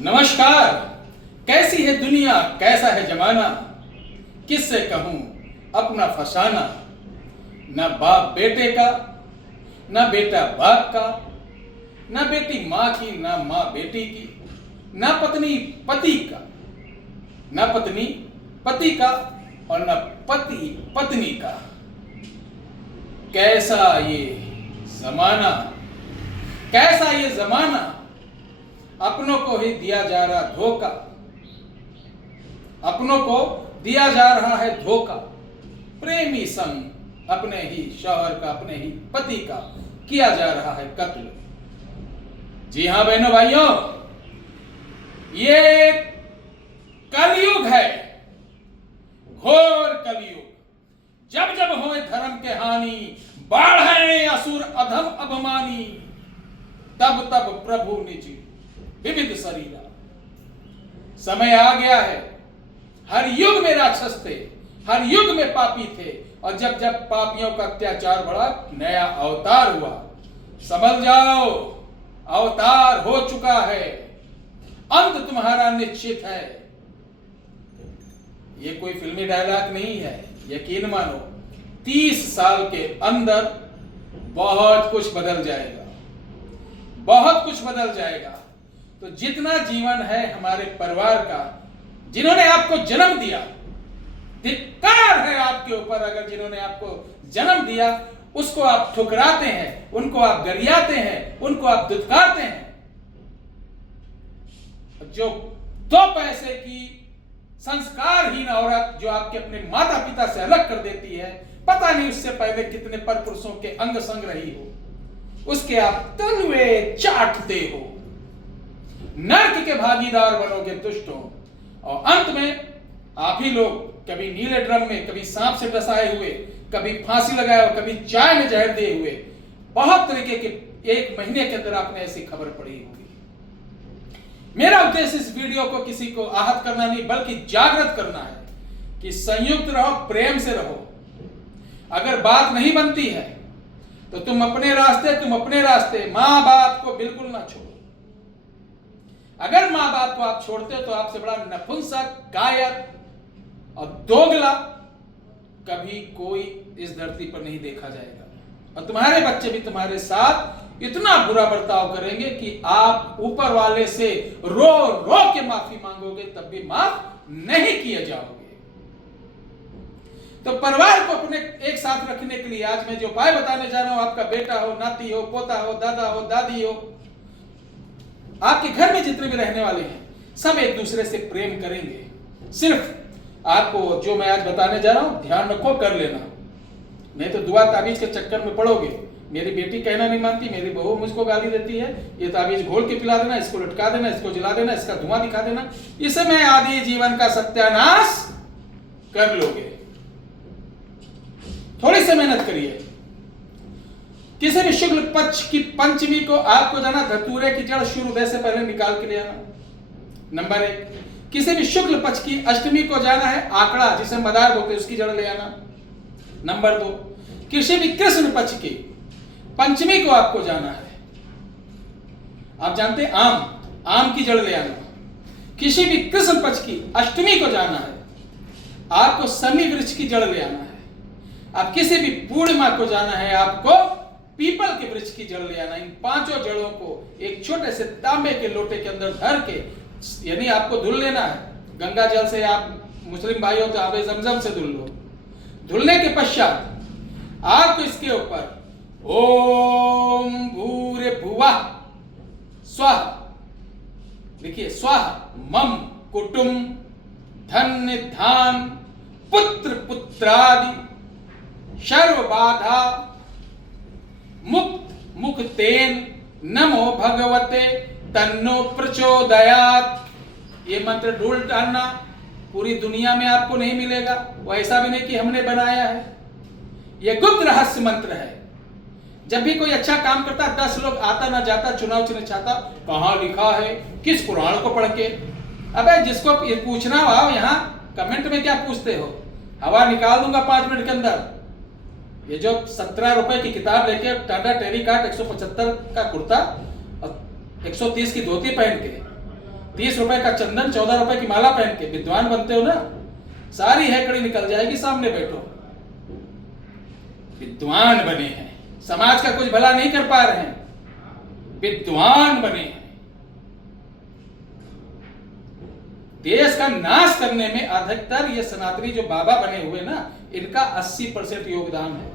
नमस्कार। कैसी है दुनिया, कैसा है जमाना, किससे कहूं अपना फसाना। न बाप बेटे का, न बेटा बाप का, न बेटी माँ की, न माँ बेटी की, न पत्नी पति का, न पत्नी पति का और न पति पत्नी का। कैसा ये जमाना, कैसा ये जमाना, अपनों को ही दिया जा रहा धोखा, अपनों को दिया जा रहा है धोखा। प्रेमी संग अपने ही शौहर का, अपने ही पति का किया जा रहा है कत्ल। जी हां बहनों भाइयों, ये कलयुग है, घोर कलयुग। जब जब होए धर्म के हानि, बाढ़े असुर अधम अभिमानी, तब तब प्रभु निज विविध शरीरा। समय आ गया है, हर युग में राक्षस थे, हर युग में पापी थे, और जब जब पापियों का अत्याचार बढ़ा, नया अवतार हुआ। समझ जाओ, अवतार हो चुका है, अंत तुम्हारा निश्चित है। ये कोई फिल्मी डायलॉग नहीं है, यकीन मानो 30 साल के अंदर बहुत कुछ बदल जाएगा, बहुत कुछ बदल जाएगा। तो जितना जीवन है हमारे परिवार का, जिन्होंने आपको जन्म दिया, धिक्कार है आपके ऊपर अगर जिन्होंने आपको जन्म दिया उसको आप ठुकराते हैं, उनको आप गरियाते हैं, उनको आप दुत्कारते हैं। जो 2 पैसे की संस्कारहीन औरत जो आपके अपने माता पिता से अलग कर देती है, पता नहीं उससे पहले कितने परपुरुषों के अंग संग रही हो, उसके आप तलवे चाटते हो, नर्क के भागीदार बनोगे दुष्टों। और अंत में आप ही लोग कभी नीले ड्रम में, कभी सांप से डसाए हुए, कभी फांसी लगाए हुए, कभी चाय में जहर दिए हुए, बहुत तरीके के 1 महीने के अंदर आपने ऐसी खबर पड़ी होगी। मेरा उद्देश्य इस वीडियो को किसी को आहत करना नहीं, बल्कि जागृत करना है कि संयुक्त रहो, प्रेम से रहो। अगर बात नहीं बनती है तो तुम अपने रास्ते, मां बाप को बिल्कुल ना छोड़ो। अगर मां बाप को आप छोड़ते हो तो आपसे बड़ा नपुंसक, कायर और दोगला कभी कोई इस धरती पर नहीं देखा जाएगा। और तुम्हारे बच्चे भी तुम्हारे साथ इतना बुरा बर्ताव करेंगे कि आप ऊपर वाले से रो रो के माफी मांगोगे, तब भी माफ नहीं किए जाओगे। तो परिवार को अपने एक साथ रखने के लिए आज मैं जो उपाय बताने जा रहा हूं, आपका बेटा हो, नाती हो, पोता हो, दादा हो, दादी हो, आपके घर में जितने भी रहने वाले हैं, सब एक दूसरे से प्रेम करेंगे। सिर्फ आपको जो मैं आज बताने जा रहा हूं ध्यान रखो, कर लेना, नहीं तो दुआ ताबीज के चक्कर में पड़ोगे। मेरी बेटी कहना नहीं मानती, मेरी बहू मुझको गाली देती है, ये ताबीज घोल के पिला देना, इसको लटका देना, इसको जला देना, इसका धुआं दिखा देना, इसमें आदि जीवन का सत्यानाश कर लोगे। थोड़ी सी मेहनत करिए। किसी भी शुक्ल पक्ष की पंचमी को आपको जाना धतूरे की जड़ सूर्योदय से पहले निकाल के ले आना, नंबर 1। किसी भी शुक्ल पक्ष की अष्टमी को जाना है आंकड़ा, जिसे मदार बोलते हैं, उसकी जड़ ले आना, नंबर 2। किसी भी कृष्ण पक्ष की पंचमी को आपको जाना है, आप जानते हैं आम की जड़ ले आना। किसी भी कृष्ण पक्ष की अष्टमी को जाना है, आपको शमी वृक्ष की जड़ ले आना है। आप किसी भी पूर्णिमा को जाना है, आपको पीपल के वृक्ष की जड़ ले आना। इन 5 जड़ों को एक छोटे से तांबे के लोटे के अंदर धर के, यानी आपको धुल लेना है। गंगा जल से आप मुस्लिम भाई हो तो आबे जमजम से धुल लो। धुलने के पश्चात आपको इसके ऊपर ओम भूरे भुवा स्वाहा लिखिए, स्वाहा मम कुटुम धन्य धान पुत्र पुत्रादि सर्व बाधा मुक्त मुक्तेन नमो भगवते तन्नो प्रचोदयात। ये मंत्र ढूंढ डालना, पूरी दुनिया में आपको नहीं मिलेगा। वो ऐसा भी नहीं कि हमने बनाया है, ये गुप्त रहस्य मंत्र है। जब भी कोई अच्छा काम करता, 10 लोग आता ना जाता, चुनाव चिन्ह चाहता, कहां लिखा है, किस पुराण को पढ़ के। अबे जिसको ये पूछना हो, यहाँ कमेंट में क्या पूछते हो, हवा निकाल दूंगा 5 मिनट के अंदर। ये जो 17 रुपए की किताब लेके टाटा टेरी काट 175 का कुर्ता और 130 की धोती पहन के 30 रुपए का चंदन 14 रुपए की माला पहन के विद्वान बनते हो ना, सारी हैकड़ी निकल जाएगी, सामने बैठो। विद्वान बने हैं, समाज का कुछ भला नहीं कर पा रहे हैं, विद्वान बने हैं। देश का नाश करने में अधिकतर ये सनातनी जो बाबा बने हुए ना, इनका 80% योगदान है।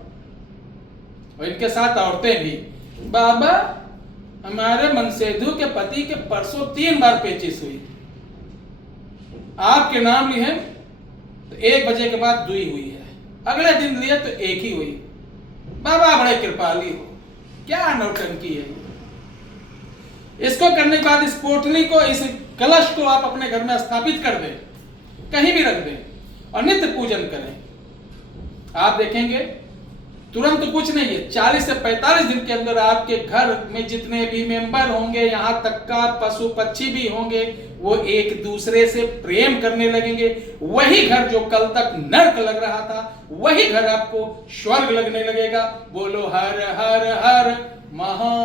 और इनके साथ औरतें भी। बाबा हमारे मनसेधु के पति के परसों 3 बार पेचिश हुई, आपके नाम लिए तो 1 बजे के बाद 2 हुई है, अगले दिन लिए तो 1 ही हुई। बाबा बड़े कृपाली हो, क्या नौटंकी है। इसको करने के बाद इस पोटली को, इस कलश को आप अपने घर में स्थापित कर दें, कहीं भी रख दें और नित्य पूजन करें। आप देखेंगे तुरंत कुछ नहीं है, 40 से 45 दिन के अंदर आपके घर में जितने भी मेंबर होंगे, यहां तक का पशु पक्षी भी होंगे, वो एक दूसरे से प्रेम करने लगेंगे। वही घर जो कल तक नर्क लग रहा था, वही घर आपको स्वर्ग लगने लगेगा। बोलो हर हर हर महा